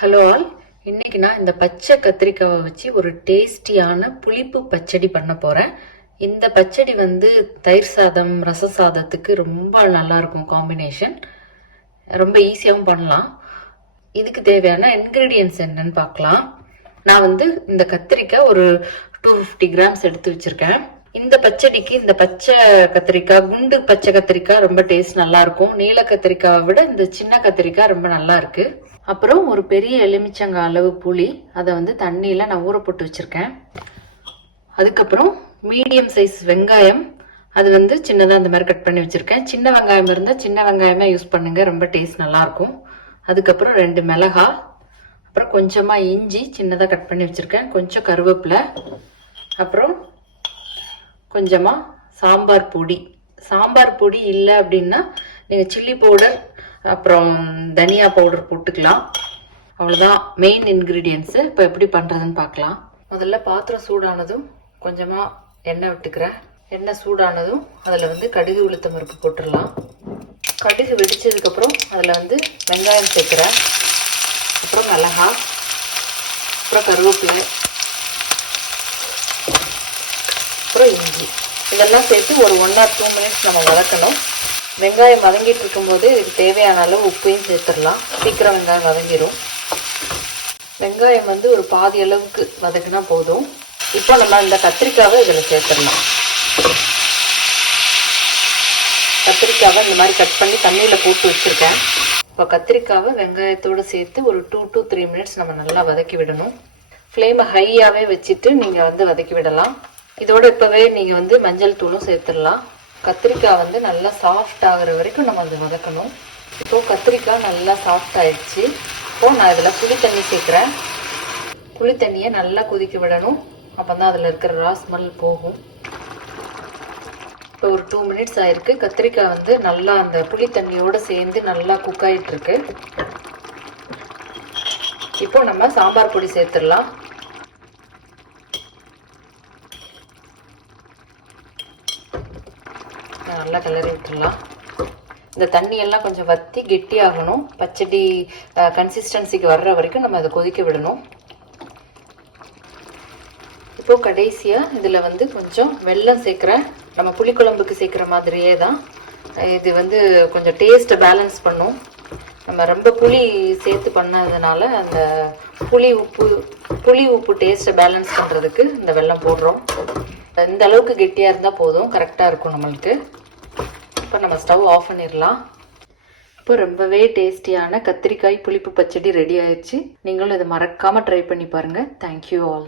Hello all, இன்னைக்கு நான் இந்த பச்சை கத்திரிக்காவை வச்சு ஒரு டேஸ்டியான புளிப்பு பச்சடி பண்ண போறேன். இந்த பச்சடி தயிர் சாதம், ரச சாதத்துக்கு ரொம்ப நல்லா இருக்கும் காம்பினேஷன். ரொம்ப ஈஸியாகவும் பண்ணலாம். இதுக்கு தேவையான இன்கிரீடியன்ஸ் என்னன்னு பார்க்கலாம். நான் இந்த கத்திரிக்காய் ஒரு 250 கிராம்ஸ் எடுத்து வச்சிருக்கேன். இந்த பச்சடிக்கு இந்த பச்சை கத்திரிக்காய், குண்டு பச்சை கத்திரிக்காய் ரொம்ப டேஸ்ட் நல்லா இருக்கும். நீல கத்திரிக்காவை விட இந்த சின்ன கத்திரிக்காய் ரொம்ப நல்லா இருக்கு. அப்புறம் ஒரு பெரிய எலுமிச்சங்காய் அளவு புளி, அதை தண்ணியில நான் ஊற போட்டு வச்சிருக்கேன். அதுக்கப்புறம் மீடியம் சைஸ் வெங்காயம், அது சின்னதாக அந்த மாதிரி கட் பண்ணி வச்சிருக்கேன். சின்ன வெங்காயம் இருந்தால் சின்ன வெங்காயமா யூஸ் பண்ணுங்க, ரொம்ப டேஸ்ட் நல்லா இருக்கும். அதுக்கப்புறம் 2 மிளகாய், அப்புறம் கொஞ்சமா இஞ்சி சின்னதாக கட் பண்ணி வச்சிருக்கேன், கொஞ்சம் கருவேப்பிலை, அப்புறம் கொஞ்சமா சாம்பார் பொடி. சாம்பார் பொடி இல்லை அப்படின்னா நீங்க சில்லி பவுடர் அப்புறம் தனியா பவுடர் போட்டுக்கலாம். அவ்வளவுதான் மெயின் இன்கிரீடியன்ஸ். இப்போ எப்படி பண்றதுன்னு பார்க்கலாம். முதல்ல பாத்திரம் சூடானதும் கொஞ்சமா எண்ணெய் விட்டுக்கிறேன். எண்ணெய் சூடானதும் அதுல கடுகு உளுத்தம் பருப்பு போட்டுடலாம். கடுகு வெடிச்சதுக்கு அப்புறம் அதுல வெங்காயம் சேர்க்கிறேன், அப்புறம் மிளகாய், அப்புறம் கருவேப்பிலை, அப்புறம் இஞ்சி, இதெல்லாம் சேர்த்து ஒரு 1 or 2 மினிட்ஸ் நம்ம வதக்கணும். வெங்காயம் வதங்கிட்டு இருக்கும்போது இதுக்கு தேவையான அளவு உப்பையும் சேர்த்துடலாம். சீக்கிரம் வெங்காயம் வதங்கிடும். வெங்காயம் ஒரு பாதி அளவுக்கு வதக்கினா போதும். இப்போ நம்ம இந்த கத்திரிக்காவை இதில் சேர்த்துடலாம். கத்திரிக்காவை இந்த மாதிரி கட் பண்ணி தண்ணியில் போட்டு வச்சுருக்கேன். இப்போ கத்திரிக்காவை வெங்காயத்தோடு சேர்த்து ஒரு 2 to 3 மினிட்ஸ் நம்ம நல்லா வதக்கி விடணும். ஃப்ளேமை ஹையாகவே வச்சுட்டு நீங்கள் வதக்கி விடலாம். இதோட இப்போவே நீங்கள் மஞ்சள் தூளும் சேர்த்துடலாம். கத்திரிக்காய் நல்லா சாஃப்ட் ஆகிற வரைக்கும் நம்ம வதக்கணும். இப்போ கத்திரிக்காய் நல்லா சாஃப்ட் ஆயிடுச்சு. இப்போ நான் இதில் புளி தண்ணி சேர்க்குறேன். புளி தண்ணியை நல்லா கொதிக்க விடணும். அப்போ தான் அதில் இருக்கிற ரா ஸ்மெல் போகும். இப்போ ஒரு 2 மினிட்ஸ் ஆயிருக்கு. கத்திரிக்காய் நல்லா அந்த புளி தண்ணியோடு சேர்ந்து நல்லா குக் ஆகிட்டு இருக்கு. இப்போ நம்ம சாம்பார் பொடி சேர்த்துடலாம். நல்லா கிளறி விட்டுடலாம். இந்த தண்ணியெல்லாம் கொஞ்சம் வற்றி கெட்டியாகணும். பச்சடி கன்சிஸ்டன்சிக்கு வர்ற வரைக்கும் நம்ம அதை கொதிக்க விடணும். இப்போ கடைசியா இதுல கொஞ்சம் வெல்லம் சேர்க்கிறேன். நம்ம புளிக்குழம்புக்கு சேர்க்கிற மாதிரியே தான் இது கொஞ்சம் டேஸ்ட் பேலன்ஸ் பண்ணும். நம்ம ரொம்ப புளி சேர்த்து பண்ணதுனால அந்த புளி உப்பு டேஸ்ட்டை பேலன்ஸ் பண்றதுக்கு இந்த வெல்லம் போடுறோம். இந்த அளவுக்கு கெட்டியா இருந்தா போதும், கரெக்டா இருக்கும் நம்மளுக்கு. இப்போ நம்ம ஸ்டவ் ஆஃப் பண்ணிடலாம். இப்போ ரொம்பவே டேஸ்டியான கத்திரிக்காய் புளிப்பு பச்சடி ரெடி ஆயிடுச்சு. நீங்களும் இதை மறக்காம ட்ரை பண்ணி பாருங்க. Thank you all.